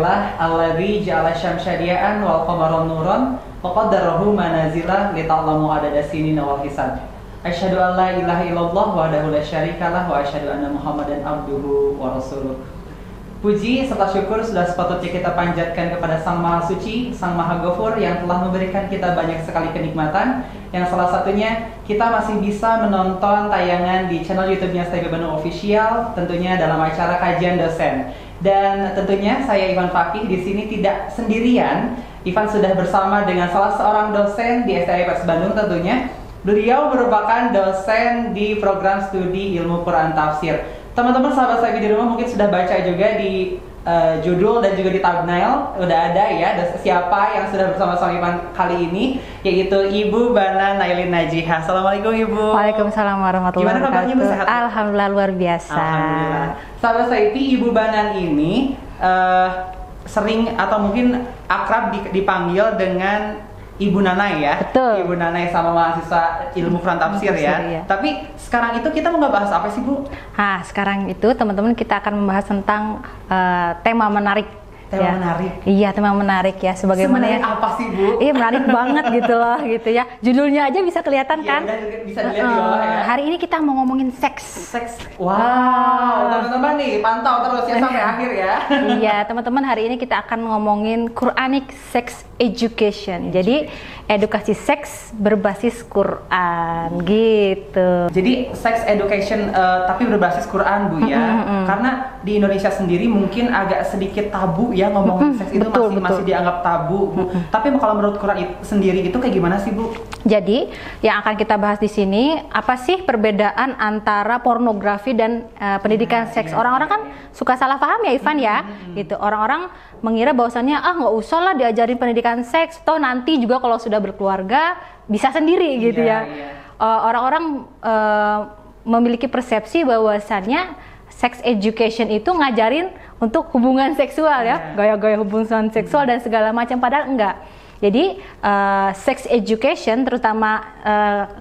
Alhamdulillah alladzi ja'ala syamsa diya'an wal qamara nuran wa qaddarahu manazila li ta'lamu adada sinina wal hisab. Asyhadu an la ilaha illallah wahdahu la syarikalah wa asyhadu anna Muhammadan abduhu wa rasuluh. Puji serta syukur sudah sepatutnya kita panjatkan kepada Sang Maha Suci, Sang Maha Ghafur yang telah memberikan kita banyak sekali kenikmatan. Yang salah satunya kita masih bisa menonton tayangan di channel YouTube-nya Stay Bandung Official, tentunya dalam acara kajian dosen. Dan tentunya saya Ivan Fakih di sini tidak sendirian. Ivan sudah bersama dengan salah seorang dosen di STIPS Bandung tentunya. Beliau merupakan dosen di program studi ilmu Quran Tafsir. Teman-teman sahabat saya di rumah mungkin sudah baca juga di judul dan juga di thumbnail udah ada ya siapa yang sudah bersama Ivan kali ini, yaitu Ibu Bana Nailin Najihah. Assalamualaikum Ibu. Waalaikumsalam warahmatullahi wabarakatuh. Gimana kabarnya Bu, sehat? Alhamdulillah luar biasa. Alhamdulillah. Sahabat saya Ibu Banan ini sering atau mungkin akrab dipanggil dengan Ibu Nanai ya. Betul. Ibu Nanai sama mahasiswa ilmu Quran Tafsir ya. Iya. Tapi sekarang itu kita mau ngebahas apa sih Bu? Nah, sekarang itu teman-teman kita akan membahas tentang tema menarik. Tema ya. menarik. Iya, tema menarik ya. Sebagaimana sebenarnya apa sih Bu? Iya, menarik banget gitu loh, gitu ya. Judulnya aja bisa kelihatan kan? Iya, bisa dilihat di bawah ya. Hari ini kita mau ngomongin seks. Seks. Wow, teman-teman nih pantau terus ya sampai akhir ya. Iya, teman-teman, hari ini kita akan ngomongin Quranic Sex Education. Jadi edukasi seks berbasis Quran gitu. Jadi sex education tapi berbasis Quran Bu ya. Karena di Indonesia sendiri mungkin agak sedikit tabu ya ngomongin seks itu, masih dianggap tabu Bu. Tapi kalau menurut Quran sendiri itu kayak gimana sih Bu? Jadi yang akan kita bahas di sini apa sih perbedaan antara pornografi dan pendidikan seks? Orang-orang kan suka salah paham ya Ivan ya, gitu. Orang-orang mengira bahwasannya nggak usah lah diajarin pendidikan seks, toh nanti juga kalau sudah berkeluarga bisa sendiri gitu ya. Orang-orang memiliki persepsi bahwasannya sex education itu ngajarin untuk hubungan seksual ya, gaya-gaya hubungan seksual dan segala macam, padahal enggak. Jadi sex education, terutama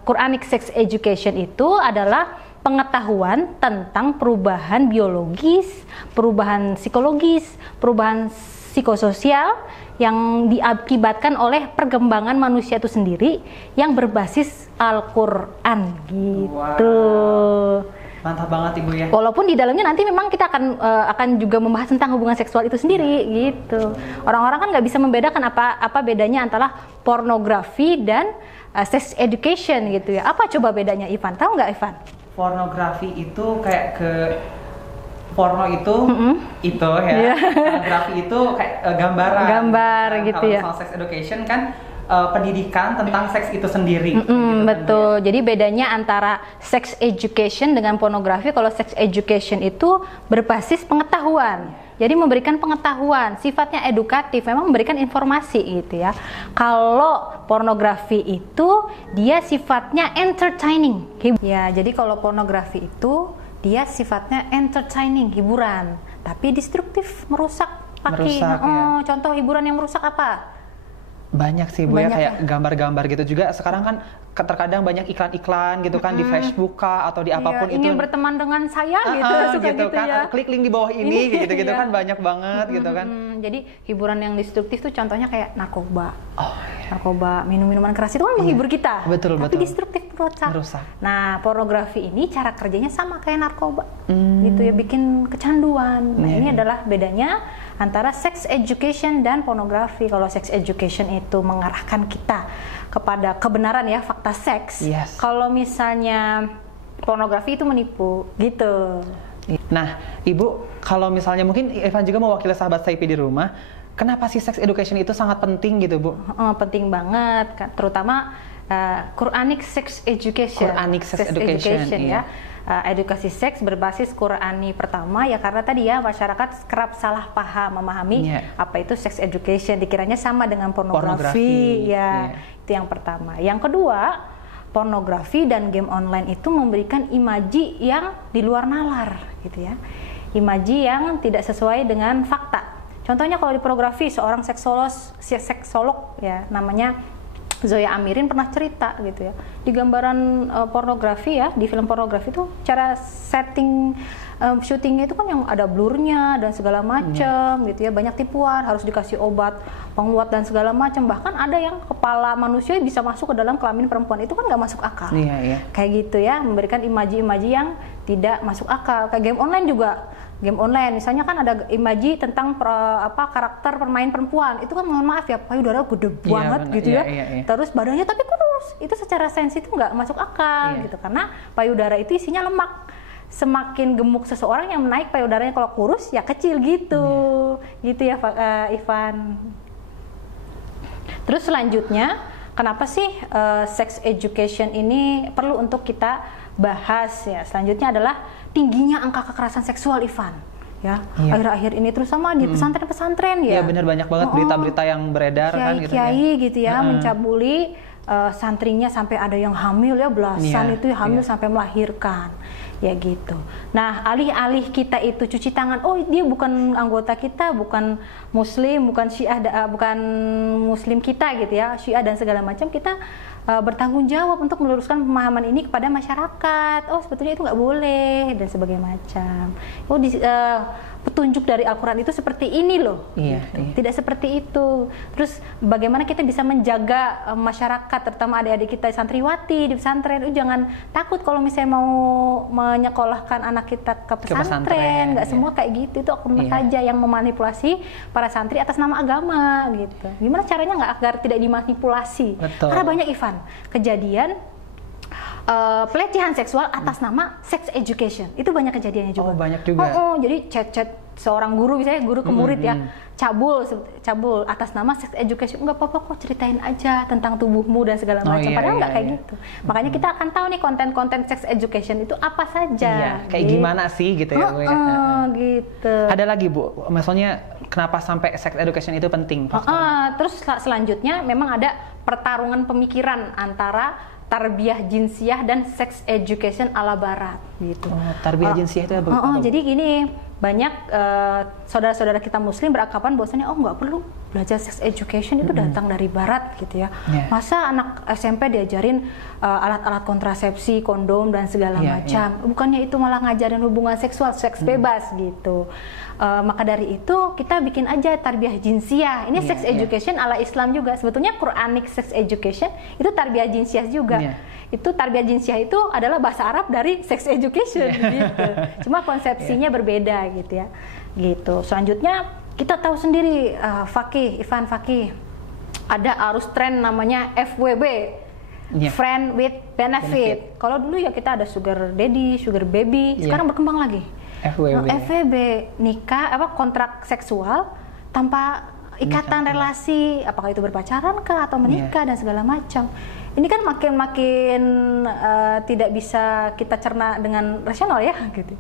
Quranic sex education itu adalah pengetahuan tentang perubahan biologis, perubahan psikologis, perubahan psikososial yang diakibatkan oleh perkembangan manusia itu sendiri yang berbasis Al-Quran gitu. Wow. Mantap banget Ibu ya. Walaupun di dalamnya nanti memang kita akan juga membahas tentang hubungan seksual itu sendiri gitu. Orang-orang kan nggak bisa membedakan apa bedanya antara pornografi dan sex education gitu ya. Apa coba bedanya Ivan? Tahu nggak Ivan? Pornografi itu kayak porno itu itu ya. Pornografi itu kayak gambar gitu ya. Kalau sex education kan pendidikan tentang seks itu sendiri. Gitu betul. Jadi bedanya antara sex education dengan pornografi, kalau sex education itu berbasis pengetahuan. Jadi memberikan pengetahuan, sifatnya edukatif, memang memberikan informasi gitu ya. Kalau pornografi itu dia sifatnya entertaining. Ya, jadi kalau pornografi itu dia sifatnya entertaining, hiburan, tapi destruktif, merusak. Ya. Contoh hiburan yang merusak apa? Banyak sih Bu ya, kayak gambar-gambar gitu juga. Sekarang kan terkadang banyak iklan-iklan gitu kan di Facebook kah atau di apapun itu. Ingin berteman dengan saya gitu, suka gitu kan ya. Klik link di bawah ini gitu-gitu kan banyak banget gitu kan. Jadi hiburan yang destruktif tuh contohnya kayak narkoba. Iya. Narkoba, minum-minuman keras itu kan menghibur kita. Betul. Tapi destruktif, merusak. Nah, pornografi ini cara kerjanya sama kayak narkoba. Gitu ya, bikin kecanduan. Nah, ini adalah bedanya antara sex education dan pornografi. Kalau sex education itu mengarahkan kita kepada kebenaran ya, fakta seks. Kalau misalnya pornografi itu menipu gitu. Nah, Ibu, kalau misalnya mungkin Evan juga mewakili sahabat Saipi di rumah, kenapa sih sex education itu sangat penting gitu Bu? Penting banget, terutama Quranic sex education. Quranic sex education ya. Edukasi seks berbasis Qurani pertama ya, karena tadi ya masyarakat kerap salah paham memahami apa itu sex education, dikiranya sama dengan pornografi. Itu yang pertama. Yang kedua, pornografi dan game online itu memberikan imaji yang di luar nalar gitu ya, imaji yang tidak sesuai dengan fakta. Contohnya kalau di pornografi, seorang seksolog ya namanya Zoya Amirin pernah cerita gitu ya, di gambaran pornografi ya, di film pornografi itu cara setting syutingnya itu kan yang ada blurnya dan segala macam gitu ya, banyak tipuan, harus dikasih obat penguat dan segala macam, bahkan ada yang kepala manusia bisa masuk ke dalam kelamin perempuan, itu kan nggak masuk akal. Kayak gitu ya, memberikan imaji-imaji yang tidak masuk akal. Kayak game online juga, game online misalnya kan ada imaji tentang karakter permain perempuan, itu kan mohon maaf ya, payudara gede banget gitu ya, terus badannya tapi kurus, itu secara sains itu nggak masuk akal gitu, karena payudara itu isinya lemak. Semakin gemuk seseorang yang naik payudaranya, kalau kurus ya kecil gitu, gitu ya Ivan. Terus selanjutnya, kenapa sih sex education ini perlu untuk kita bahas ya? Selanjutnya adalah tingginya angka kekerasan seksual, Ivan. Ya, akhir-akhir ini terus sama di pesantren-pesantren ya. Iya benar, banyak banget berita-berita yang beredar kan gitu. Kiai gitu ya, mencabuli santrinya sampai ada yang hamil ya, belasan itu hamil sampai melahirkan. Ya gitu. Nah, alih-alih kita itu cuci tangan, oh dia bukan anggota kita, bukan muslim, bukan syiah, bukan muslim kita gitu ya, syiah dan segala macam, kita bertanggung jawab untuk meluruskan pemahaman ini kepada masyarakat. Oh sebetulnya itu nggak boleh dan sebagainya macam. Oh petunjuk dari Al-Quran itu seperti ini loh, tidak seperti itu. Terus bagaimana kita bisa menjaga masyarakat, terutama adik-adik kita santriwati di pesantren, jangan takut kalau misalnya mau menyekolahkan anak kita ke pesantren, nggak semua kayak gitu, itu oknum saja yang memanipulasi para santri atas nama agama gitu. Gimana caranya nggak agar tidak dimanipulasi? Betul. Karena banyak Ivan kejadian pelecehan seksual atas nama sex education, itu banyak kejadiannya juga. Oh banyak juga. Jadi chat seorang guru, misalnya guru ke murid ya, cabul atas nama sex education, nggak apa-apa kok, ceritain aja tentang tubuhmu dan segala macam. Padahal nggak kayak gitu. Makanya kita akan tahu nih konten-konten sex education itu apa saja. Kayak gimana sih gitu ya Bu ya. Gitu. Ada lagi Bu, maksudnya kenapa sampai sex education itu penting? Terus selanjutnya memang ada pertarungan pemikiran antara tarbiyah jinsiyah dan sex education ala barat gitu. Tarbiyah jinsiyah itu apa? Jadi gini, banyak saudara-saudara kita muslim beranggapan bahwasanya nggak perlu belajar sex education, itu datang dari barat gitu ya. Masa anak SMP diajarin alat-alat kontrasepsi, kondom dan segala macam. Bukannya itu malah ngajarin hubungan seksual, seks bebas gitu. Maka dari itu kita bikin aja tarbiyah jinsiyah. Ini sex education ala Islam juga. Sebetulnya Quranic sex education itu tarbiyah jinsiyah juga. Itu tarbiyah jinsiyah itu adalah bahasa Arab dari sex education gitu. Cuma konsepsinya berbeda gitu ya. Gitu. Selanjutnya kita tahu sendiri Ivan Fakih, ada arus tren namanya FWB. Friend with benefit. Kalau dulu ya kita ada sugar daddy, sugar baby, sekarang berkembang lagi. FWB, nikah kontrak seksual tanpa ikatan relasi, apakah itu berpacaran kah atau menikah dan segala macam. Ini kan makin tidak bisa kita cerna dengan rasional ya gitu.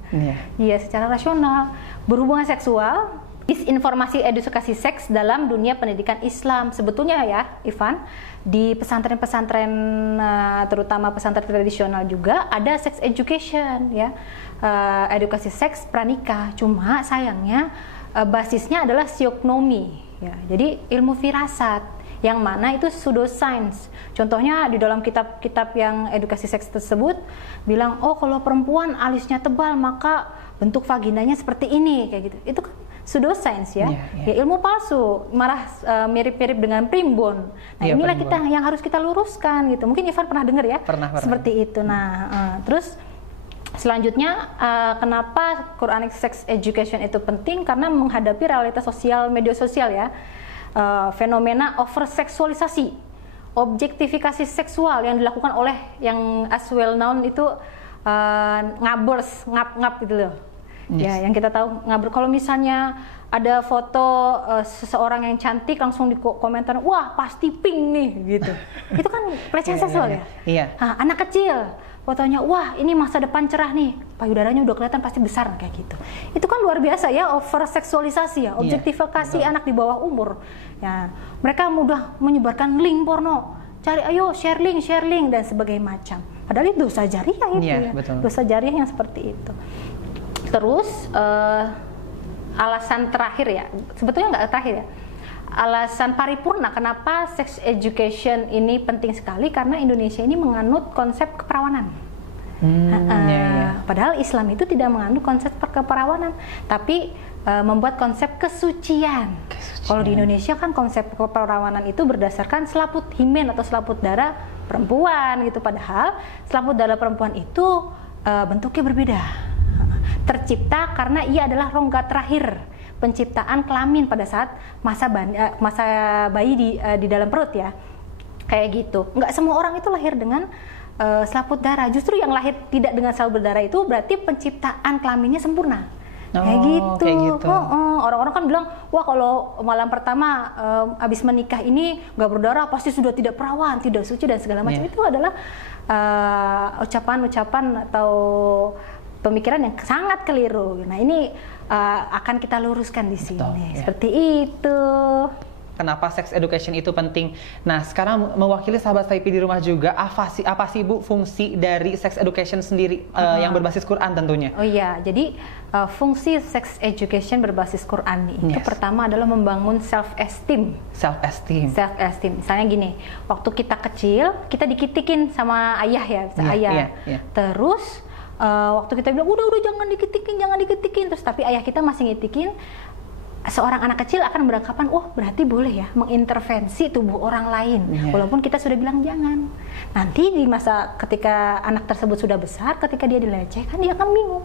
Iya, secara rasional. Berhubungan seksual, disinformasi edukasi seks dalam dunia pendidikan Islam. Sebetulnya ya Ivan, di pesantren-pesantren terutama pesantren tradisional juga ada sex education ya, edukasi seks pranikah. Cuma sayangnya basisnya adalah sioknomi ya, jadi ilmu firasat, yang mana itu pseudoscience. Contohnya di dalam kitab-kitab yang edukasi seks tersebut bilang, oh kalau perempuan alisnya tebal maka bentuk vaginanya seperti ini, kayak gitu. Itu kan pseudoscience ya, ya ilmu palsu, malah mirip-mirip dengan primbon. Nah inilah kita yang harus kita luruskan gitu. Mungkin Ivan pernah dengar ya, pernah. Seperti itu. Nah terus selanjutnya kenapa Quranic sex education itu penting? Karena menghadapi realitas sosial, media sosial ya, fenomena overseksualisasi, objektifikasi seksual yang dilakukan oleh yang as well known itu ngabers, ngap gitu loh. Ya, yang kita tahu ngabur. Kalau misalnya ada foto seseorang yang cantik, langsung di komentar, wah pasti pink nih gitu. Itu kan pelecehan seksual ya. Nah, anak kecil fotonya, wah ini masa depan cerah nih, payudaranya udah kelihatan pasti besar kayak gitu. Itu kan luar biasa ya, overseksualisasi ya, objektifikasi anak di bawah umur. Ya, mereka mudah menyebarkan link porno, cari ayo share link dan sebagainya macam. Padahal itu dosa jariah itu ya, dosa jariah yang seperti itu. Terus alasan terakhir ya, sebetulnya nggak terakhir ya, alasan paripurna kenapa sex education ini penting sekali, karena Indonesia ini menganut konsep keperawanan. Padahal Islam itu tidak menganut konsep keperawanan, tapi membuat konsep kesucian. Kalau di Indonesia kan konsep keperawanan itu berdasarkan selaput himen atau selaput darah perempuan gitu. Padahal selaput darah perempuan itu bentuknya berbeda. Tercipta karena ia adalah rongga terakhir penciptaan kelamin pada saat masa bayi di dalam perut ya. Kayak gitu. Nggak semua orang itu lahir dengan selaput darah. Justru yang lahir tidak dengan selaput darah itu berarti penciptaan kelaminnya sempurna. Kayak gitu. Orang-orang kan bilang, wah kalau malam pertama abis menikah ini nggak berdarah pasti sudah tidak perawan, tidak suci dan segala macam. Itu adalah ucapan-ucapan atau pemikiran yang sangat keliru. Nah ini akan kita luruskan di sini. Seperti itu. Kenapa sex education itu penting? Nah, sekarang mewakili sahabat Saipi di rumah juga, apa sih Bu fungsi dari sex education sendiri yang berbasis Quran tentunya? Oh iya, jadi fungsi sex education berbasis Quran itu pertama adalah membangun self-esteem. Self-esteem. Misalnya gini, waktu kita kecil, kita dikitikin sama ayah ya, ayah. Terus waktu kita bilang, udah jangan dikitikin, terus tapi ayah kita masih ngitikin. Seorang anak kecil akan beranggapan, oh berarti boleh ya mengintervensi tubuh orang lain, walaupun kita sudah bilang jangan. Nanti di masa ketika anak tersebut sudah besar, ketika dia dilecehkan, dia akan bingung.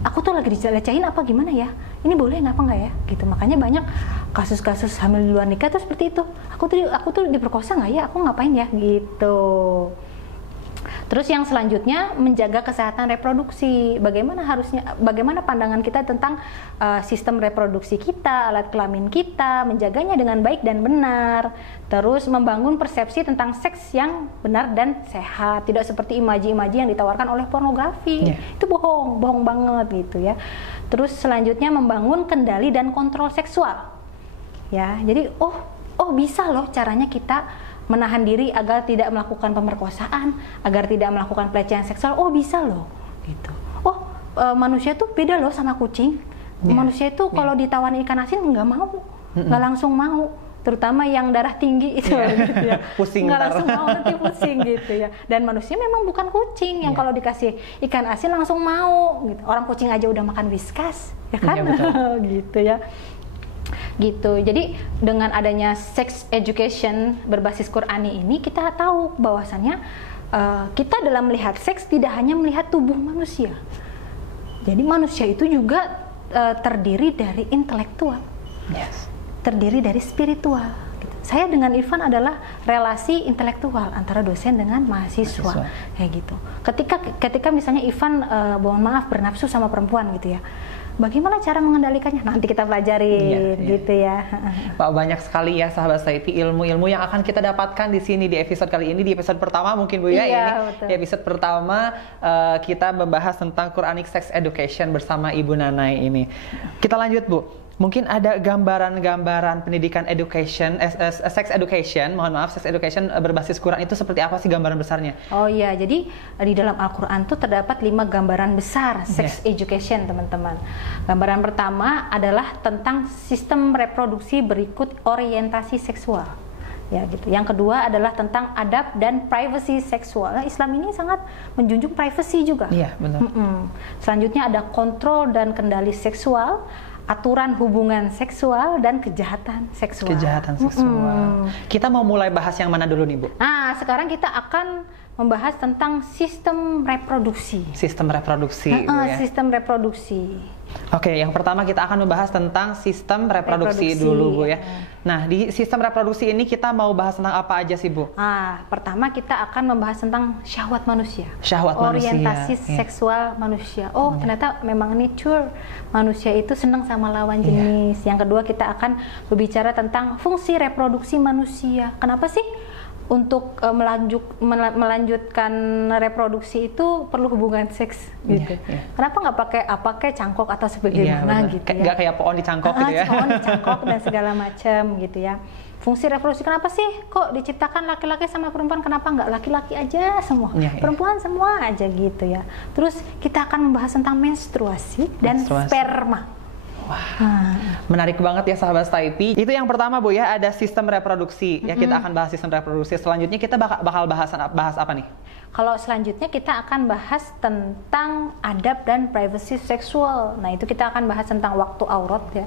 Aku tuh lagi dilecehin apa gimana ya? Ini boleh nggak apa nggak ya? Gitu. Makanya banyak kasus-kasus hamil di luar nikah tuh seperti itu. Aku tuh diperkosa nggak ya? Aku ngapain ya? Gitu. Terus yang selanjutnya menjaga kesehatan reproduksi. Bagaimana pandangan kita tentang sistem reproduksi kita, alat kelamin kita, menjaganya dengan baik dan benar. Terus membangun persepsi tentang seks yang benar dan sehat, tidak seperti imaji-imaji yang ditawarkan oleh pornografi. Itu bohong banget gitu ya. Terus selanjutnya membangun kendali dan kontrol seksual. Ya, jadi oh bisa loh caranya kita menahan diri agar tidak melakukan pemerkosaan, agar tidak melakukan pelecehan seksual. Oh bisa loh, gitu. Manusia tuh beda loh sama kucing. Manusia itu kalau ditawarin ikan asin nggak mau, nggak langsung mau. Terutama yang darah tinggi itu, gitu ya. Pusing nggak langsung mau, nanti pusing gitu ya. Dan manusia memang bukan kucing yang kalau dikasih ikan asin langsung mau. Gitu. Orang kucing aja udah makan Whiskas, ya kan? Gitu ya. Gitu. Jadi dengan adanya sex education berbasis Qurani ini, kita tahu bahwasannya kita dalam melihat seks tidak hanya melihat tubuh manusia. Jadi manusia itu juga terdiri dari intelektual, terdiri dari spiritual. Gitu. Saya dengan Irfan adalah relasi intelektual antara dosen dengan mahasiswa. Kayak gitu. Ketika misalnya Irfan mohon maaf bernafsu sama perempuan gitu ya. Bagaimana cara mengendalikannya? Nanti kita pelajarin, gitu ya. Pak, banyak sekali ya sahabat Saipi ilmu-ilmu yang akan kita dapatkan di sini di episode kali ini, di episode pertama mungkin Bu ya. Ini di episode pertama kita membahas tentang Quranic Sex Education bersama Ibu Nanai ini. Kita lanjut Bu. Mungkin ada gambaran-gambaran pendidikan education, sex education, sex education berbasis Quran itu seperti apa sih gambaran besarnya? Oh iya, jadi di dalam Al-Quran itu terdapat 5 gambaran besar sex education teman-teman. Gambaran pertama adalah tentang sistem reproduksi berikut orientasi seksual. Ya gitu. Yang kedua adalah tentang adab dan privacy seksual. Nah, Islam ini sangat menjunjung privacy juga. Iya, benar. Selanjutnya ada kontrol dan kendali seksual, aturan hubungan seksual dan kejahatan seksual. Kita mau mulai bahas yang mana dulu nih Bu? Nah, sekarang kita akan membahas tentang sistem reproduksi. Sistem reproduksi. Sistem reproduksi. Oke, yang pertama kita akan membahas tentang sistem reproduksi dulu Bu ya. Nah, di sistem reproduksi ini kita mau bahas tentang apa aja sih Bu? Pertama kita akan membahas tentang syahwat manusia. Orientasi seksual manusia. Ternyata memang nature manusia itu senang sama lawan jenis. Yang kedua kita akan berbicara tentang fungsi reproduksi manusia. Kenapa sih untuk melanjutkan reproduksi itu perlu hubungan seks gitu? Kenapa nggak pakai cangkok atau sebagaimana gitu ya? Nggak kayak pohon dicangkok gitu ya? Pohon dicangkok dan segala macam gitu ya. Fungsi reproduksi, kenapa sih kok diciptakan laki-laki sama perempuan, kenapa nggak laki-laki aja semua, perempuan semua aja gitu ya. Terus kita akan membahas tentang menstruasi dan sperma. Menarik banget ya sahabat Staypi. Itu yang pertama Bu ya, ada sistem reproduksi. Ya kita akan bahas sistem reproduksi. Selanjutnya kita bakal bahas apa nih? Kalau selanjutnya kita akan bahas tentang adab dan privacy seksual. Nah itu kita akan bahas tentang waktu aurat ya.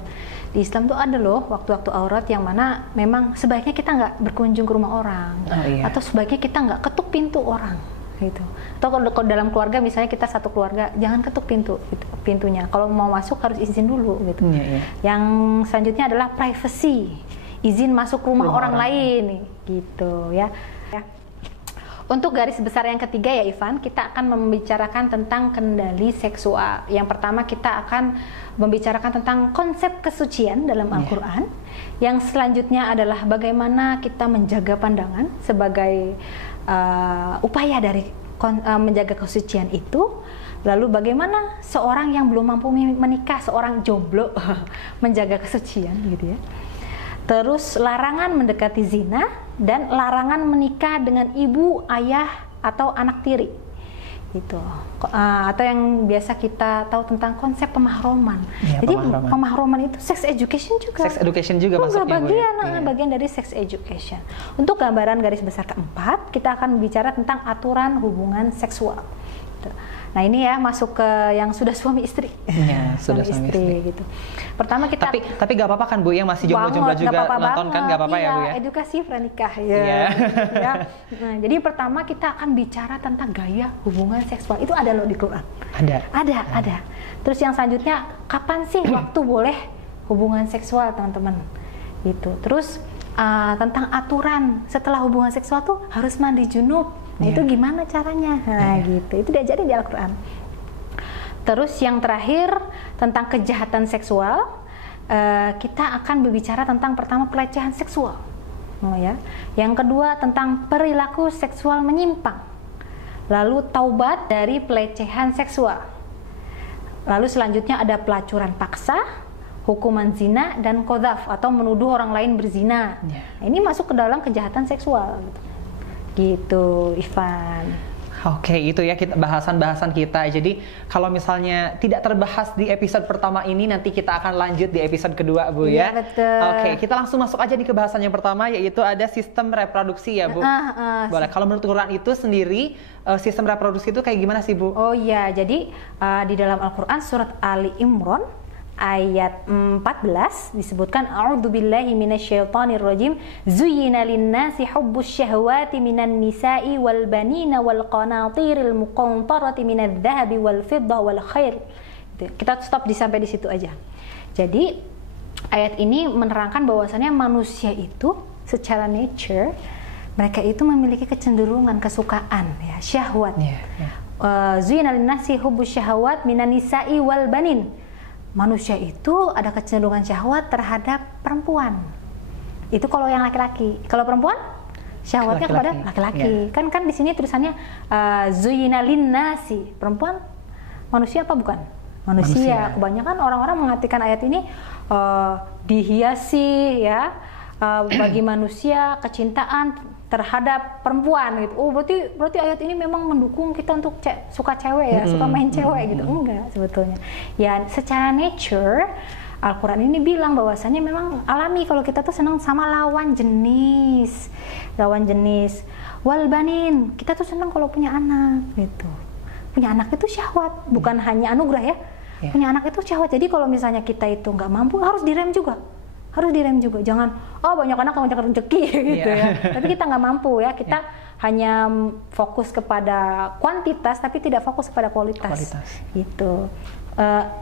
Di Islam tuh ada loh waktu-waktu aurat yang mana memang sebaiknya kita nggak berkunjung ke rumah orang. Atau sebaiknya kita nggak ketuk pintu orang gitu. Atau kalau dalam keluarga misalnya kita satu keluarga, jangan ketuk pintunya. Kalau mau masuk harus izin dulu gitu. Yang selanjutnya adalah privacy, izin masuk rumah orang lain gitu ya. Untuk garis besar yang ketiga ya Ivan, kita akan membicarakan tentang kendali seksual. Yang pertama kita akan membicarakan tentang konsep kesucian dalam Al-Quran. Yang selanjutnya adalah bagaimana kita menjaga pandangan sebagai upaya dari menjaga kesucian itu. Lalu bagaimana seorang yang belum mampu menikah, seorang jomblo menjaga kesucian gitu ya. Terus larangan mendekati zina dan larangan menikah dengan ibu, ayah, atau anak tiri gitu. Atau yang biasa kita tahu tentang konsep pemahroman. Jadi pemahroman itu sex education juga. Sex education juga masuknya bagian dari sex education. Untuk gambaran garis besar keempat, kita akan bicara tentang aturan hubungan seksual gitu. Nah ini ya masuk ke yang sudah suami istri. Ya, sudah suami istri gitu. Pertama kita tapi gak apa-apa kan Bu yang masih jomblo-jomblo juga nonton kan gak apa-apa ya Bu ya. Edukasi pranikah ya. Ya. Nah, jadi pertama kita akan bicara tentang gaya hubungan seksual. Itu ada loh di Quran. Ada. Terus yang selanjutnya kapan sih waktu boleh hubungan seksual teman-teman? Gitu. Terus tentang aturan setelah hubungan seksual tuh harus mandi junub. Nah itu gimana caranya? Nah gitu, itu diajari di Al-Quran. Terus yang terakhir tentang kejahatan seksual, kita akan berbicara tentang pertama pelecehan seksual, Yang kedua tentang perilaku seksual menyimpang, lalu taubat dari pelecehan seksual. Lalu selanjutnya ada pelacuran paksa, hukuman zina dan qadzaf atau menuduh orang lain berzina. Nah, ini masuk ke dalam kejahatan seksual. Gitu, Ivan. Oke, itu ya bahasan-bahasan kita. Jadi kalau misalnya tidak terbahas di episode pertama ini, nanti kita akan lanjut di episode kedua, Bu ya. Betul. Oke, kita langsung masuk aja nih ke bahasan yang pertama, yaitu ada sistem reproduksi ya, Bu. Boleh. Kalau menurut Quran itu sendiri, sistem reproduksi itu kayak gimana sih, Bu? Oh iya, jadi di dalam Al-Quran surat Ali Imran ayat 14 disebutkan a'udzubillahi minasyaitonirrajim zuyyina lin-nasi hubbus syahawati minan nisa'i wal banina wal qanatiril muqantarati minadh-dhahabi wal fiddah wal khair. Kita stop sampai di situ aja. Jadi ayat ini menerangkan bahwasannya manusia itu secara nature mereka itu memiliki kecenderungan, kesukaan ya, syahwat. Zuyyina lin-nasi hubbus syahawat minan nisa'i wal banin. Manusia itu ada kecenderungan syahwat terhadap perempuan. Itu kalau yang laki-laki. Kalau perempuan syahwatnya kepada laki-laki. Kan di sini tulisannya zuyyina linnasi. Perempuan manusia apa bukan? Manusia. Kebanyakan orang-orang mengartikan ayat ini dihiasi ya bagi manusia kecintaan terhadap perempuan gitu. Oh berarti ayat ini memang mendukung kita untuk suka cewek ya, suka main cewek gitu. Enggak sebetulnya. Ya secara nature Al-Quran ini bilang bahwasannya memang alami kalau kita tuh senang sama lawan jenis. Wal banin, kita tuh senang kalau punya anak gitu. Punya anak itu syahwat, bukan hanya anugerah ya. Punya anak itu syahwat. Jadi kalau misalnya kita itu nggak mampu harus direm juga. Jangan banyak anak banyak rezeki gitu ya. Tapi kita nggak mampu ya, kita hanya fokus kepada kuantitas tapi tidak fokus kepada kualitas. Gitu.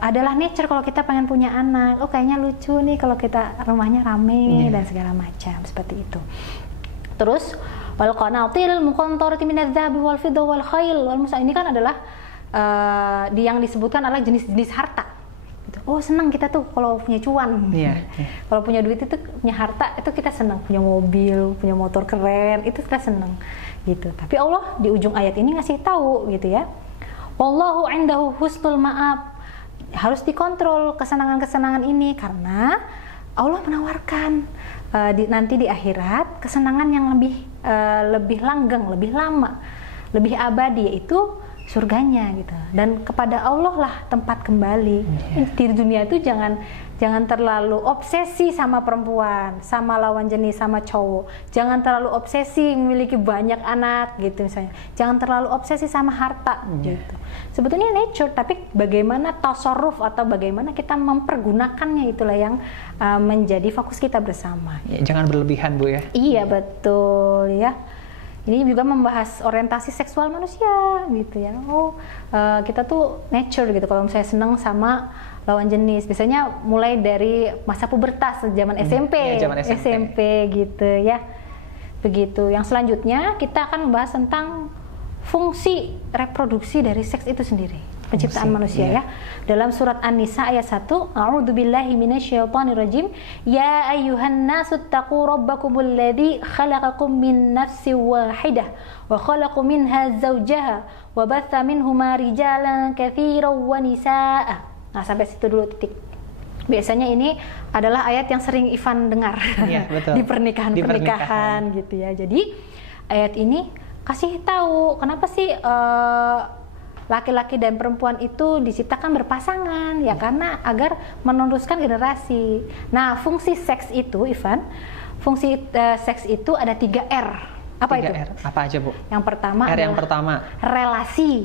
Adalah nature kalau kita pengen punya anak. Oh kayaknya lucu nih kalau kita rumahnya rame dan segala macam seperti itu. Terus wal qanatiril muqantarati minadh-dhahabi wal fiddah wal khail wal musa, ini kan adalah yang disebutkan adalah jenis-jenis harta. Oh senang kita tuh kalau punya cuan, kalau punya duit itu punya harta itu kita senang, punya mobil, punya motor keren itu kita senang, gitu. Tapi Allah di ujung ayat ini ngasih tahu gitu ya, wallahu indahu husnul ma'ab, harus dikontrol kesenangan-kesenangan ini karena Allah menawarkan nanti di akhirat kesenangan yang lebih langgeng, lebih lama, lebih abadi, yaitu surganya gitu. Dan kepada Allah lah tempat kembali. Di dunia itu jangan Jangan terlalu obsesi sama perempuan, sama lawan jenis, sama cowok. Jangan terlalu obsesi memiliki banyak anak gitu misalnya. Jangan terlalu obsesi sama harta gitu. Sebetulnya nature, tapi bagaimana tasarruf atau bagaimana kita mempergunakannya, itulah yang menjadi fokus kita bersama. Ya, jangan berlebihan, Bu ya. Iya, betul ya. Ini juga membahas orientasi seksual manusia gitu ya. Kita tuh nature gitu. Kalau misalnya seneng sama lawan jenis, biasanya mulai dari masa pubertas, zaman SMP, ya, zaman SMP gitu ya. Begitu. Yang selanjutnya kita akan membahas tentang fungsi reproduksi dari seks itu sendiri, penciptaan manusia ya. Dalam surat An-Nisa ayat 1, A'udzubillahi minasyaitonirrajim, ya ayyuhan nasu taqu rabbakumul ladzi khalaqakum min nafsin wahidah wa khalaqa minha zawjaha wa batha minhuma rijalan katsiran wa nisaa. Nah, sampai situ dulu titik. Biasanya ini adalah ayat yang sering Ivan dengar di pernikahan gitu ya. Jadi ayat ini kasih tahu kenapa sih laki-laki dan perempuan itu diciptakan berpasangan ya, karena agar meneruskan generasi. Nah, fungsi seks itu, Ivan, seks itu ada 3 R. Apa 3 itu? R. Apa aja, Bu? Yang pertama R yang pertama, relasi.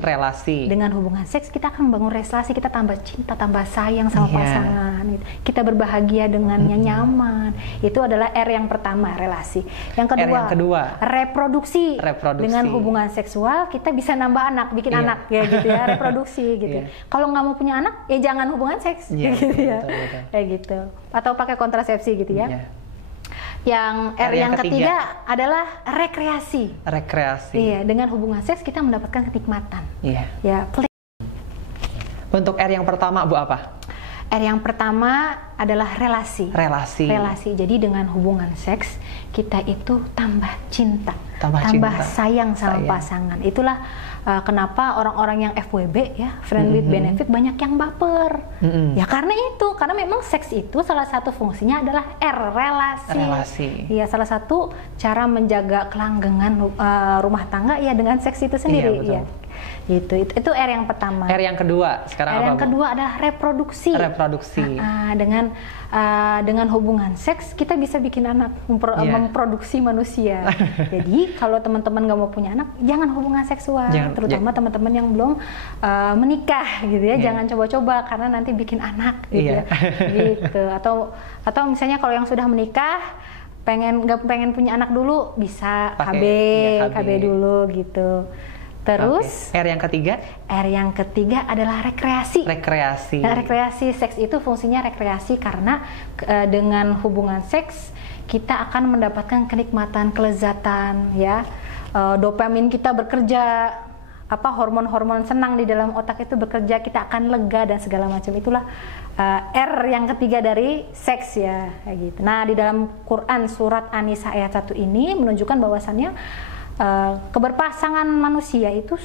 Dengan hubungan seks kita akan membangun relasi, kita tambah cinta, tambah sayang sama pasangan gitu. Kita berbahagia dengannya, nyaman. Itu adalah R yang pertama, relasi. Yang kedua, reproduksi. Dengan hubungan seksual kita bisa nambah anak, bikin anak ya gitu ya, reproduksi gitu. Kalau nggak mau punya anak ya jangan hubungan seks gitu ya. Betul. Kayak gitu. Atau pakai kontrasepsi gitu ya. Yang R yang ketiga adalah rekreasi. Iya, dengan hubungan seks kita mendapatkan kenikmatan. Iya. Ya. Untuk R yang pertama, Bu, apa? R yang pertama adalah relasi. Jadi dengan hubungan seks kita itu tambah cinta, tambah sayang sama pasangan. Itulah kenapa orang-orang yang FWB ya, friend with benefit, banyak yang baper. Ya karena memang seks itu salah satu fungsinya adalah R, relasi. Ya, salah satu cara menjaga kelanggengan rumah tangga ya dengan seks itu sendiri. Iya, gitu. Itu R yang pertama. R yang kedua sekarang R yang kedua adalah reproduksi. Dengan hubungan seks kita bisa bikin anak, memproduksi manusia. Jadi kalau teman-teman nggak mau punya anak, jangan hubungan seksual. Terutama teman-teman yang belum menikah gitu ya, jangan coba-coba karena nanti bikin anak gitu ya. Gitu. Atau misalnya kalau yang sudah menikah nggak pengen punya anak dulu, bisa KB dulu gitu. Terus R yang ketiga adalah rekreasi. Nah, rekreasi seks itu fungsinya rekreasi karena dengan hubungan seks kita akan mendapatkan kenikmatan, kelezatan ya. Dopamin kita bekerja, hormon-hormon senang di dalam otak itu bekerja, kita akan lega dan segala macam. Itulah R yang ketiga dari seks ya, kayak gitu. Nah, di dalam Quran surat An-Nisa ayat 1 ini menunjukkan bahwasannya keberpasangan manusia itu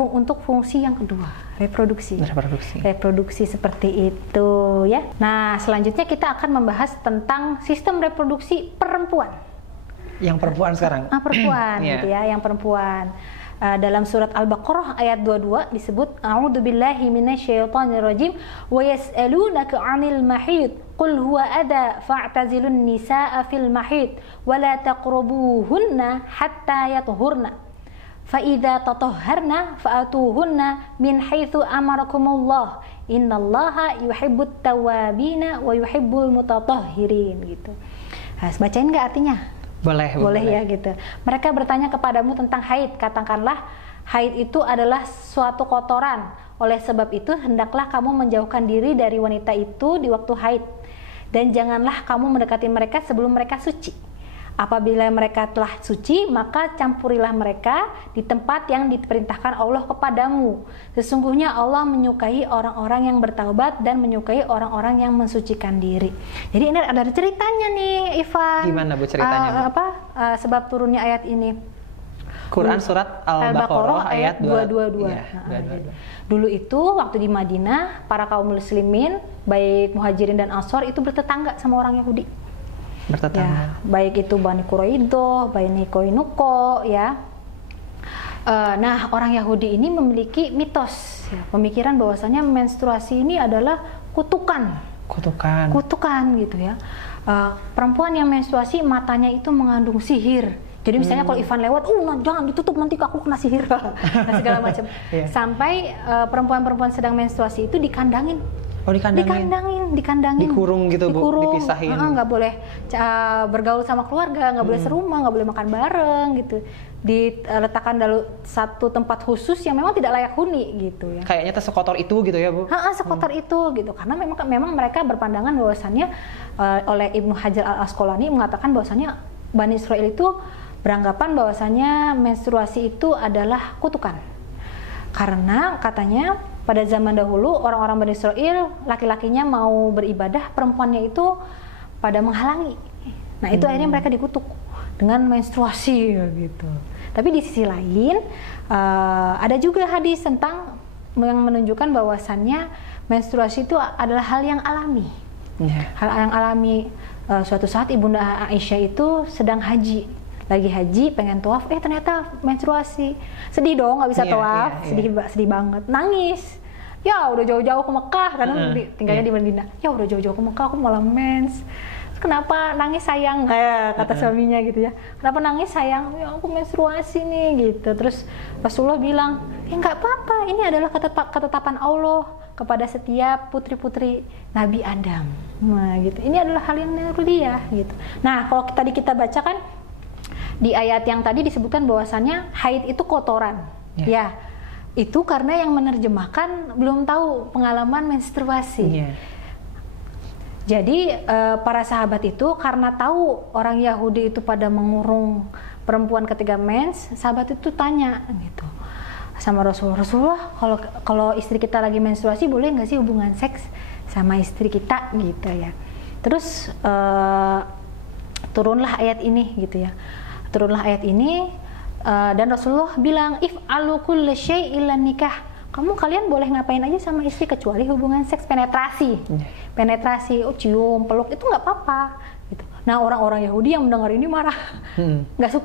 untuk fungsi yang kedua, reproduksi seperti itu ya. Nah, selanjutnya kita akan membahas tentang sistem reproduksi perempuan. Yang perempuan sekarang. Perempuan gitu ya, yang perempuan. Dalam surat Al-Baqarah ayat 22 disebut A'udzubillahi minasyaitonirrajim wa yas'alunaka 'anil mahid qul huwa adha fa'tazilun nisaa fil mahid wa la taqrabuhunna hatta yatahurna fa idza tatahharna fa'atuhunna min haitsu amarakumullah innallaha yuhibbut tawwabina wa yuhibbul mutatahhirin gitu. Bacain nggak artinya? Boleh ya gitu. Mereka bertanya kepadamu tentang haid, katakanlah haid itu adalah suatu kotoran. Oleh sebab itu hendaklah kamu menjauhkan diri dari wanita itu di waktu haid, dan janganlah kamu mendekati mereka sebelum mereka suci. Apabila mereka telah suci, maka campurilah mereka di tempat yang diperintahkan Allah kepadamu. Sesungguhnya Allah menyukai orang-orang yang bertaubat dan menyukai orang-orang yang mensucikan diri. Jadi ini ada ceritanya nih, Ivan. Gimana Bu ceritanya? Sebab turunnya ayat ini. Quran surat Al-Baqarah ayat 222. Dulu itu waktu di Madinah, para kaum muslimin baik Muhajirin dan Ansor itu bertetangga sama orang Yahudi. Ya, baik itu Bani Quraidah, Bani Qainuqa ya. Nah, orang Yahudi ini memiliki mitos ya, pemikiran bahwasanya menstruasi ini adalah kutukan kutukan gitu ya. Perempuan yang menstruasi matanya itu mengandung sihir. Jadi misalnya kalau Ivan lewat, jangan ditutup nanti aku kena sihir, nah segala macam. Sampai perempuan-perempuan sedang menstruasi itu dikandangin. Dikandangin. Dikurung gitu, Bu, dipisahin. Nggak boleh bergaul sama keluarga, nggak boleh serumah, nggak boleh makan bareng gitu. Diletakkan dalam satu tempat khusus yang memang tidak layak huni gitu ya. Kayaknya sekotor itu gitu ya, Bu? Sekotor itu gitu. Karena memang mereka berpandangan bahwasannya oleh Ibnu Hajar Al-Asqalani mengatakan bahwasannya Bani Israil itu beranggapan bahwasannya menstruasi itu adalah kutukan. Karena katanya pada zaman dahulu orang-orang Bani Israil laki-lakinya mau beribadah, perempuannya itu pada menghalangi. Nah itu akhirnya mereka dikutuk dengan menstruasi gitu. Tapi di sisi lain ada juga hadis tentang yang menunjukkan bahwasannya menstruasi itu adalah hal yang alami. Hal yang alami. Suatu saat Ibunda Aisyah itu sedang haji. Lagi haji pengen tawaf, ternyata menstruasi. Sedih dong, nggak bisa tawaf. Sedih banget, nangis. Ya udah jauh-jauh ke Mekah, karena tinggalnya di Madinah. Ya udah jauh-jauh ke Mekah, aku malah mens. Kenapa nangis sayang? Kata suaminya gitu ya. Kenapa nangis sayang? Ya aku menstruasi nih gitu. Terus Rasulullah bilang, nggak apa-apa. Ini adalah ketetapan Allah kepada setiap putri-putri Nabi Adam. Nah gitu. Ini adalah hal yang mulia gitu. Nah kalau tadi kita bacakan di ayat yang tadi disebutkan bahwasannya haid itu kotoran. Ya. Itu karena yang menerjemahkan belum tahu pengalaman menstruasi. Jadi para sahabat itu karena tahu orang Yahudi itu pada mengurung perempuan ketika mens, sahabat itu tanya gitu sama Rasulullah, kalau istri kita lagi menstruasi boleh nggak sih hubungan seks sama istri kita gitu ya. Terus turunlah ayat ini gitu ya. Dan Rasulullah bilang, if'alu kulli syai' illa nikah. Kalian boleh ngapain aja sama istri kecuali hubungan seks penetrasi. Cium, peluk itu nggak apa-apa gitu. Nah, orang-orang Yahudi yang mendengar ini marah. Nggak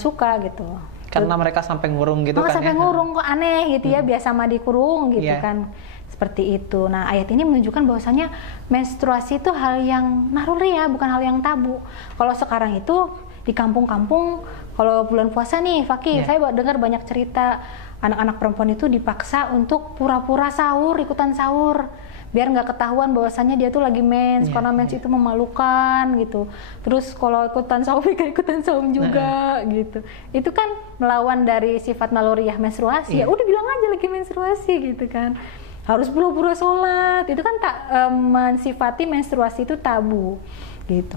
suka gitu. Karena mereka sampai ngurung gitu kan. Sampai ngurung kok aneh gitu ya, biasa mah dikurung gitu kan. Seperti itu. Nah, ayat ini menunjukkan bahwasannya menstruasi itu hal yang naluri ya, bukan hal yang tabu. Kalau sekarang itu di kampung-kampung, kalau bulan puasa nih, Fakih, saya dengar banyak cerita anak-anak perempuan itu dipaksa untuk pura-pura sahur, ikutan sahur, biar nggak ketahuan bahwasannya dia tuh lagi mens, karena mens itu memalukan gitu. Terus kalau ikutan sahur, ikutan saum juga gitu. Itu kan melawan dari sifat naluriah menstruasi. Ya udah bilang aja lagi menstruasi gitu kan. Harus pura-pura sholat, itu kan tak mensifati menstruasi itu tabu gitu.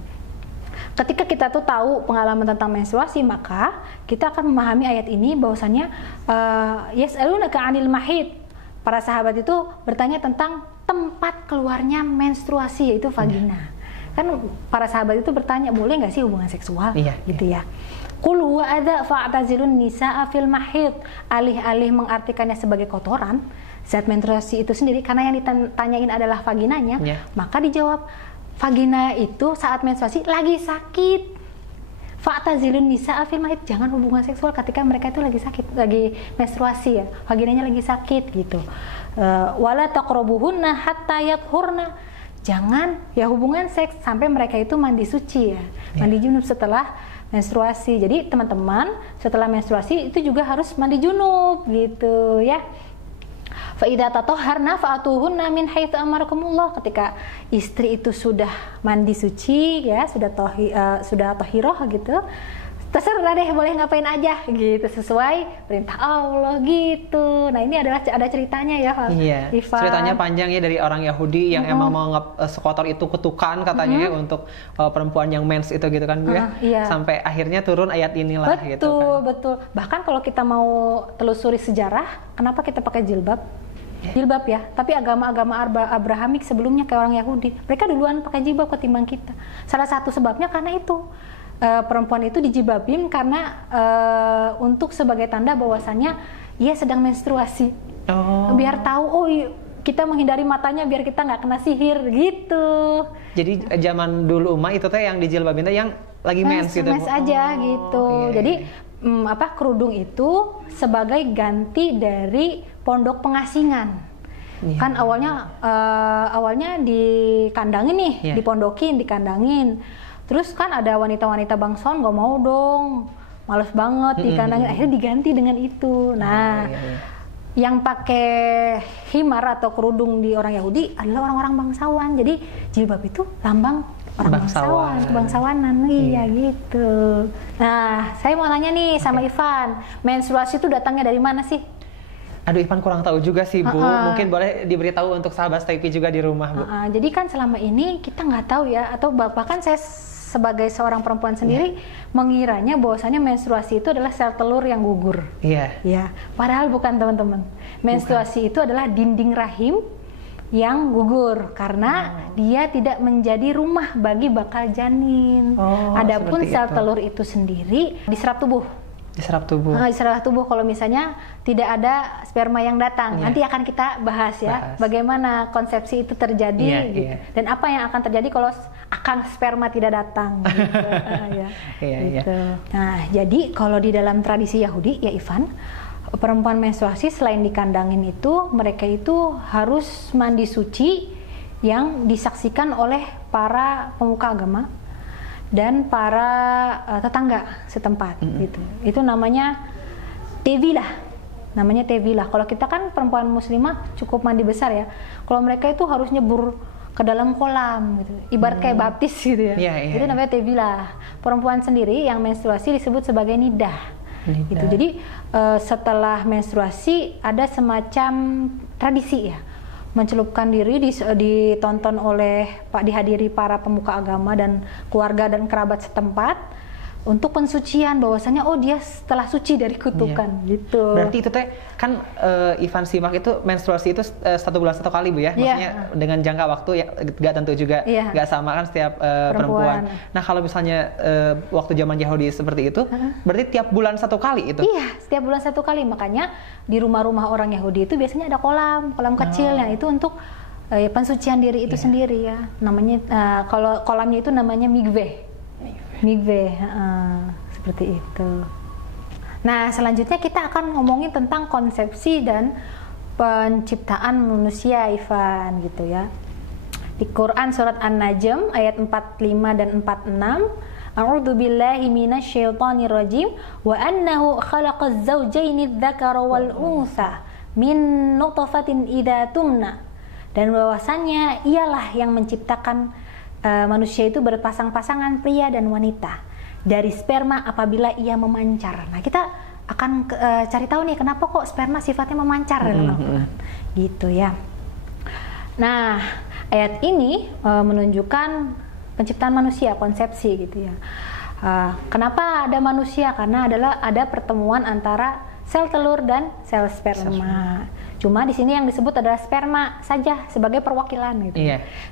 Ketika kita tuh tahu pengalaman tentang menstruasi, maka kita akan memahami ayat ini bahwasannya yas'alunaka 'anil mahid. Para sahabat itu bertanya tentang tempat keluarnya menstruasi, yaitu vagina. Kan para sahabat itu bertanya, boleh nggak sih hubungan seksual? Gitu ya. Qul huwa adza fa'tazilun nisaa fil mahid. Alih-alih mengartikannya sebagai kotoran, zat menstruasi itu sendiri, karena yang ditanyain adalah vaginanya, maka dijawab, vagina itu saat menstruasi lagi sakit. Fa'tazilun nisaa fil mahid, jangan hubungan seksual ketika mereka itu lagi sakit, lagi menstruasi ya, vaginanya lagi sakit gitu. Wala taqrabuhunna hatta yathurna, jangan ya hubungan seks sampai mereka itu mandi suci ya, mandi junub setelah menstruasi. Jadi teman-teman, setelah menstruasi itu juga harus mandi junub gitu ya. Fa idza tatahharna fa'atuhunna min haitsu amarakumullah, ketika istri itu sudah mandi suci ya, sudah tahirah gitu, terserah deh boleh ngapain aja gitu sesuai perintah Allah gitu. Nah, ini adalah ada ceritanya ya, Iva. Ceritanya panjang ya, dari orang Yahudi yang emang menganggap sekotor itu kutukan katanya ya untuk perempuan yang mens itu gitu kan Bu ya. Sampai akhirnya turun ayat inilah gitu kan. Betul. Bahkan kalau kita mau telusuri sejarah, kenapa kita pakai jilbab? Jilbab ya, tapi agama-agama Abrahamik sebelumnya kayak orang Yahudi, mereka duluan pakai jilbab ketimbang kita. Salah satu sebabnya karena itu perempuan itu dijilbabin karena untuk sebagai tanda bahwasannya ia sedang menstruasi. Biar tahu, kita menghindari matanya biar kita nggak kena sihir gitu. Jadi zaman dulu itu teh yang dijilbabin teh yang lagi mens gitu. Mens aja gitu. Jadi kerudung itu sebagai ganti dari pondok pengasingan. Iya. Kan awalnya dikandangin nih, Iya. dipondokin, dikandangin. Terus kan ada wanita-wanita bangsawan nggak mau dong, males banget dikandangin. Akhirnya diganti dengan itu. Nah, yang pakai himar atau kerudung di orang Yahudi adalah orang-orang bangsawan. Jadi jilbab itu lambang orang bangsawan, kebangsawanan. Iya gitu. Nah, saya mau nanya nih sama Ivan, menstruasi itu datangnya dari mana sih? Aduh, Ivan kurang tahu juga sih, Bu. Mungkin boleh diberitahu untuk sahabat Stayki juga di rumah, Bu. Jadi kan selama ini kita nggak tahu ya, atau bahkan saya sebagai seorang perempuan sendiri mengiranya bahwasanya menstruasi itu adalah sel telur yang gugur. Iya. Ya, padahal bukan, teman-teman. Menstruasi itu adalah dinding rahim yang gugur karena dia tidak menjadi rumah bagi bakal janin. Adapun sel telur itu sendiri diserap tubuh. Diserap tubuh. Diserap tubuh kalau misalnya tidak ada sperma yang datang. Nanti akan kita bahas ya, bagaimana konsepsi itu terjadi gitu. Dan apa yang akan terjadi kalau akan sperma tidak datang. Gitu. Gitu. Nah, jadi kalau di dalam tradisi Yahudi ya Ivan, perempuan menstruasi selain dikandangin itu, mereka itu harus mandi suci yang disaksikan oleh para pemuka agama dan para tetangga setempat gitu. Itu namanya tevilah. Namanya tevilah. Kalau kita kan perempuan muslimah cukup mandi besar ya. Kalau mereka itu harus nyebur ke dalam kolam gitu. Ibarat kayak baptis gitu ya. Itu namanya tevilah. Perempuan sendiri yang menstruasi disebut sebagai nidah. Gitu. Jadi setelah menstruasi ada semacam tradisi ya, mencelupkan diri ditonton oleh dihadiri para pemuka agama dan keluarga dan kerabat setempat untuk pensucian, bahwasanya dia setelah suci dari kutukan gitu. Berarti itu teh kan Ivan simak itu menstruasi itu 1 bulan 1 kali, Bu ya. Maksudnya dengan jangka waktu ya nggak tentu juga, nggak sama kan setiap perempuan. Nah, kalau misalnya waktu zaman Yahudi seperti itu, berarti tiap bulan 1 kali itu? Iya, setiap bulan 1 kali. Makanya di rumah-rumah orang Yahudi itu biasanya ada kolam kecil yang itu untuk pensucian diri itu sendiri ya. Namanya kalau kolamnya itu namanya mikveh. Seperti itu. Nah, selanjutnya kita akan ngomongin tentang konsepsi dan penciptaan manusia, Ivan, gitu ya. Di Quran surat An-Najm ayat 45 dan 46, A'udzu billahi minasyaitonir rajim wa annahu khalaqaz zawjaini adz-dzakara wal untha min nutfatin idza tumna. Dan bahwasannya ialah yang menciptakan manusia itu berpasang-pasangan pria dan wanita dari sperma apabila ia memancar. Nah, kita akan cari tahu nih kenapa kok sperma sifatnya memancar gitu ya. Nah, ayat ini menunjukkan penciptaan manusia, konsepsi gitu ya. Kenapa ada manusia? Karena ada pertemuan antara sel telur dan sel sperma. Cuma di sini yang disebut adalah sperma saja sebagai perwakilan gitu.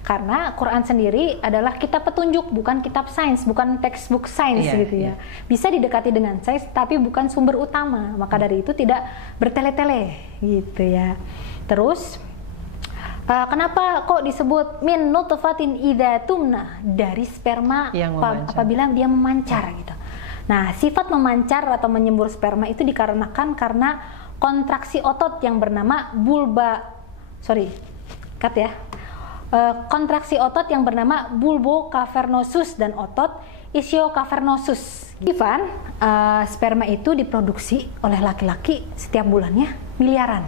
Karena Quran sendiri adalah kitab petunjuk, bukan kitab sains, bukan textbook sains gitu ya. Bisa didekati dengan sains tapi bukan sumber utama. Maka dari itu tidak bertele-tele gitu ya. Terus kenapa kok disebut min nutfatin idza tumna, dari sperma apabila dia memancar gitu. Nah, sifat memancar atau menyembur sperma itu dikarenakan karena kontraksi otot yang bernama kontraksi otot yang bernama bulbocavernosus dan otot ischiocavernosus. Ivan, sperma itu diproduksi oleh laki-laki setiap bulannya miliaran.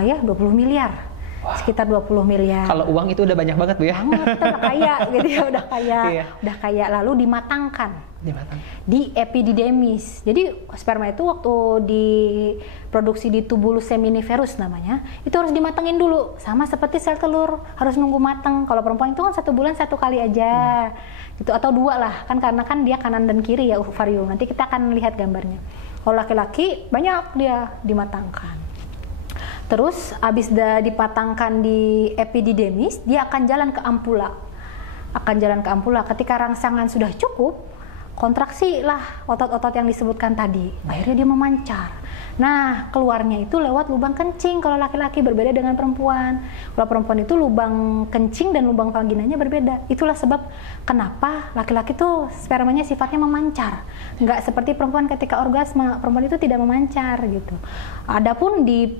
Ya, 20 miliar. Sekitar 20 miliar. Kalau uang itu udah banyak banget, Bu ya. Kita udah kaya gitu ya, udah kaya. Lalu dimatangkan di epididymis. Jadi sperma itu waktu diproduksi di tubulus seminiferus namanya, itu harus dimatengin dulu, sama seperti sel telur, harus nunggu matang. Kalau perempuan itu kan 1 bulan 1 kali aja gitu, atau 2 lah kan, karena kan dia kanan dan kiri ya ovarium. Nanti kita akan lihat gambarnya. Kalau laki-laki banyak dia dimatangkan. Terus habis dipatangkan di epididymis, dia akan jalan ke ampula. Ketika rangsangan sudah cukup, kontraksi lah otot-otot yang disebutkan tadi. Akhirnya dia memancar. Nah, keluarnya itu lewat lubang kencing kalau laki-laki, berbeda dengan perempuan. Kalau perempuan itu lubang kencing dan lubang vaginanya berbeda. Itulah sebab kenapa laki-laki tuh spermanya sifatnya memancar. Nggak seperti perempuan ketika orgasme, perempuan itu tidak memancar gitu. Adapun di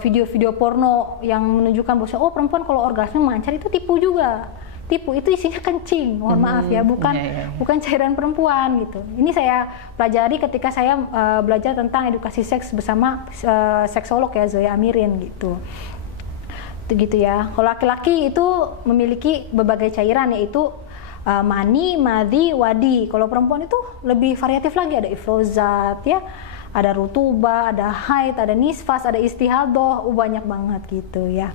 video-video porno yang menunjukkan bahwa oh perempuan kalau orgasme memancar, itu tipu juga. Tipu, itu isinya kencing, mohon maaf ya, bukan cairan perempuan gitu. Ini saya pelajari ketika saya belajar tentang edukasi seks bersama seksolog ya, Zoya Amirin gitu. Itu gitu ya. Kalau laki-laki itu memiliki berbagai cairan, yaitu mani, madhi, wadi. Kalau perempuan itu lebih variatif lagi, ada ifrozat ya, ada rutuba, ada haid, ada nisfas, ada istihadoh, banyak banget gitu ya.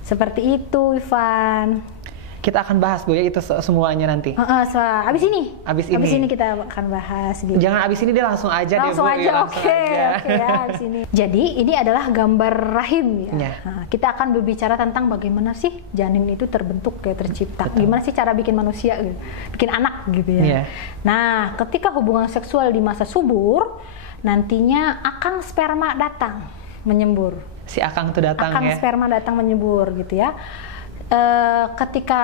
Seperti itu, Ivan. Kita akan bahas Bu ya itu semuanya nanti. Abis ini kita akan bahas gitu. Jangan abis ini, dia langsung aja langsung deh Bu. Aja, oke ya abis ini. Jadi ini adalah gambar rahim ya. Nah, kita akan berbicara tentang bagaimana sih janin itu terbentuk kayak tercipta. Betul. Gimana sih cara bikin manusia gitu, bikin anak gitu ya. Nah, ketika hubungan seksual di masa subur, nantinya akan sperma datang menyembur. Si akang itu datang ya. Sperma datang menyembur gitu ya. Ketika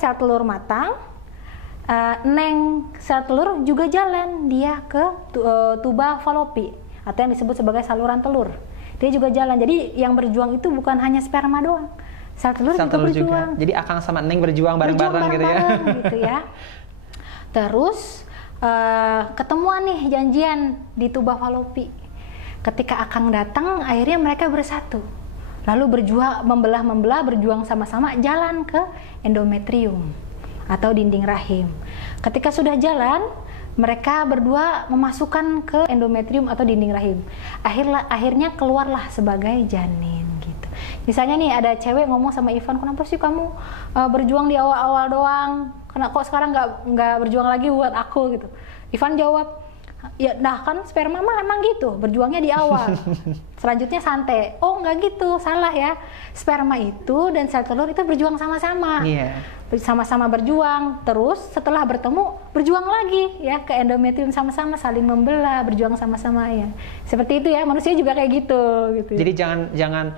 sel telur matang, neng sel telur juga jalan dia ke tuba falopi atau yang disebut sebagai saluran telur. Dia juga jalan. Jadi yang berjuang itu bukan hanya sperma doang, sel telur juga berjuang. Jadi akang sama neng berjuang bareng-bareng gitu ya. Gitu ya. Terus ketemuan nih, janjian di tuba falopi. Ketika akang datang, akhirnya mereka bersatu. Lalu berjuang, membelah, berjuang sama-sama jalan ke endometrium atau dinding rahim. Ketika sudah jalan, mereka berdua memasukkan ke endometrium atau dinding rahim. Akhirnya keluarlah sebagai janin gitu. Misalnya nih ada cewek ngomong sama Ivan, kenapa sih kamu berjuang di awal-awal doang? Kok sekarang nggak berjuang lagi buat aku gitu? Ivan jawab, ya nah kan sperma mah emang gitu, berjuangnya di awal. Selanjutnya santai. Oh enggak gitu, salah ya. Sperma itu dan sel telur itu berjuang sama-sama. Sama-sama berjuang. Terus setelah bertemu berjuang lagi ya ke endometrium, sama-sama saling membelah, berjuang sama-sama ya. Seperti itu ya, manusia juga kayak gitu. Jadi jangan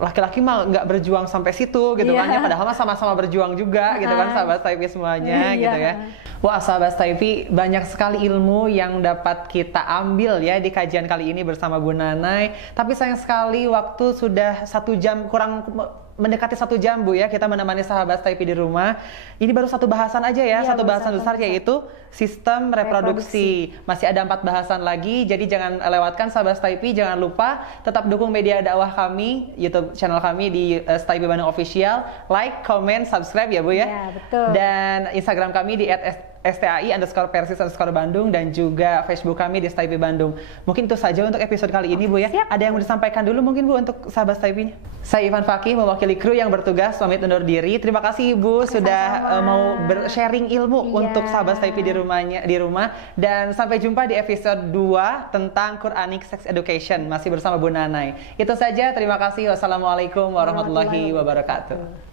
laki-laki mah nggak berjuang sampai situ gitu kan ya, padahal mah sama-sama berjuang juga gitu kan sahabat Taipi semuanya gitu ya. Wah sahabat Taipi, banyak sekali ilmu yang dapat kita ambil ya di kajian kali ini bersama Bu Nanay. Tapi sayang sekali waktu sudah 1 jam, kurang mendekati 1 jam Bu ya, kita menemani sahabat Taipi di rumah. Ini baru satu bahasan aja ya, satu bahasan besar yaitu sistem reproduksi. Masih ada 4 bahasan lagi, jadi jangan lewatkan sahabat Taipi. Jangan lupa tetap dukung media dakwah kami, YouTube channel kami di Taipi Bandung Official. Like, comment, subscribe ya Bu ya. Iya betul. Dan Instagram kami di @stai_persis_bandung dan juga Facebook kami di Taipi Bandung. Mungkin itu saja untuk episode kali ini Bu ya. Siap. Ada yang mau disampaikan dulu mungkin Bu untuk sahabat Taipi-nya? Saya Ivan Fakih mewakili kru yang bertugas pamit undur diri. Terima kasih Ibu sudah mau sharing ilmu untuk sahabat Taipi di rumah, dan sampai jumpa di episode 2 tentang Quranic Sex Education masih bersama Bu Nanay. Itu saja, terima kasih. Wassalamualaikum warahmatullahi wabarakatuh.